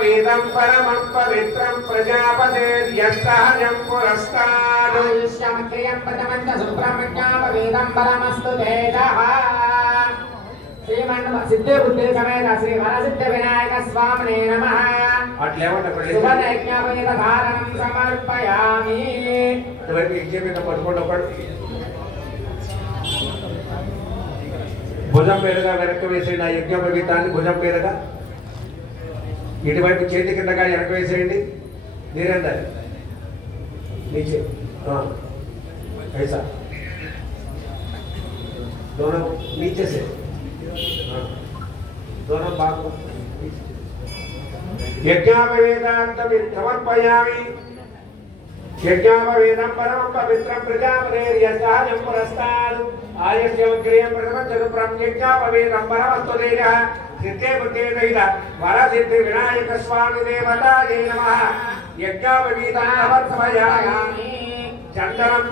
వేదం పరమం పవిత్రం ప్రజాపతిర్యస్తహజం పురస్తాద్ ఆయుష్యమక్రియం పదమంత సుబ్రహ్మణ్యాపవేదం బలమస్తు తేజః శ్రీమన్ సిద్ధి బుద్ధి సమేత శ్రీ వరసిద్ధ వినాయక స్వామినే నమః అట్లేమంటే శుభయజ్ఞాపేత ధారణం సమర్పయామి ఇటువైపు యజ్ఞం పట్టుకోండి ఒకడు భుజం మీదుగా వెనక్కి వేసేయండి ఆ యజ్ఞోపవీతాన్ని భుజం మీదుగా ఇటువైపు చేతి కిందగా వెనక వేసేయండి నీరందరి नीचे हाँ ऐसा दोनों नीचे से हाँ दोनों भाग यज्ञापवेदांतम समर्पयामि यज्ञापवेदं परमं पवित्रं प्रजापतेर्यस्तहजं पुरस्ताद్ आयुष्यमग्रियं प्रथमं चतुर्थं यज्ञापवेदं परमस्तु तेजः सिद्धे बुद्धे सहित वरसिद्धि विनायक स्वामी देवतायै नमः यज्ञापवीतान् समर्पयामि चंदనం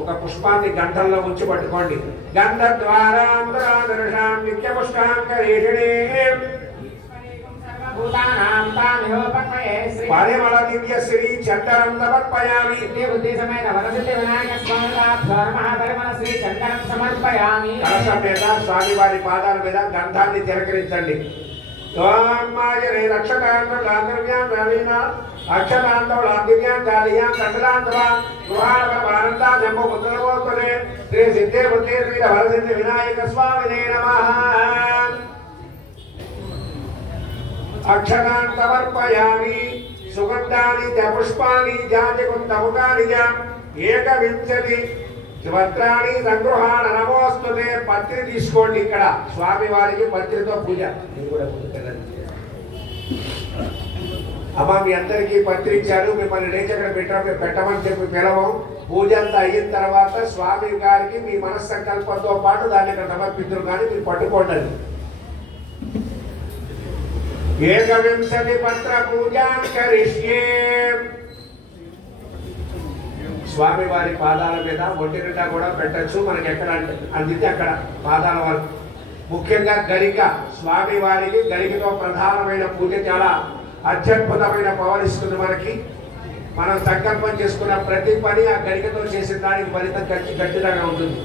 ఒక పుష్పాన్ని గంధంలో ఉంచి పట్టుకోండి గంధ ద్వారాంతరాదర్శాం నిత్య పుష్పాంకరేషిణే భూతానాం తామిహోపక్వయే శ్రీ పరిమళ దివ్య శ్రీ చందనం సమర్పయామి సిద్ధి బుద్ధి సమేత వరసిద్ధి వినాయక స్వామి ధర్మః పరిమళ శ్రీ చందనం సమర్పయామి కలశం మీద స్వామివారి పాదాల మీద గంధాన్ని తిలకరించండి త్వామాయరే రక్షకాంతరాంతర్వ్యాం రవీనా అక్షరాంతౌలాంతివ్యాం దాలియాం కండలాంతవా గృహాణపరమానందా జంబో పుత్రవోత్తునే శ్రీ సిద్ధే బుద్ధే శ్రీ వరసిద్ధి వినాయక స్వామినే నమః అక్షరాన్ సమర్పయామి సుగంధాని చ పుష్పాని జాతికుంతముఖాని చ ఏకవింశతి పత్రాన్ని సంగృహాణ నమోస్తుతే పత్రి తీసుకోండి ఇక్కడ స్వామి వారికి పత్రితో పూజ అమ్మ మీ అందరికీ పత్రి ఇచ్చారు మిమ్మల్ని లేచి అక్కడ పెట్టమని చెప్పి పిలవం పూజ అంతా అయిన తర్వాత స్వామి గారికి మీ మనస్సంకల్పంతో పాటు దాన్ని ఇక్కడ సమర్పించరు కానీ మీరు పట్టుకోండి ఏకవింశతి పత్ర పూజాన్ కరిష్యే స్వామి వారి పాదాల మీద ఒంటి నిండా కూడా పెట్టచ్చు మనకి ఎక్కడ అందితే అక్కడ పాదాల వరకు ముఖ్యంగా గరిక స్వామి వారికి గరికతో ప్రధానమైన పూజ చాలా అత్యద్భుతమైన పవర్ ఇస్తుంది మనకి మనం సంకల్పం చేసుకున్న ప్రతి పని ఆ గరికతో చేసిన దానికి ఫలితం ఖచ్చితంగా ఉంటుంది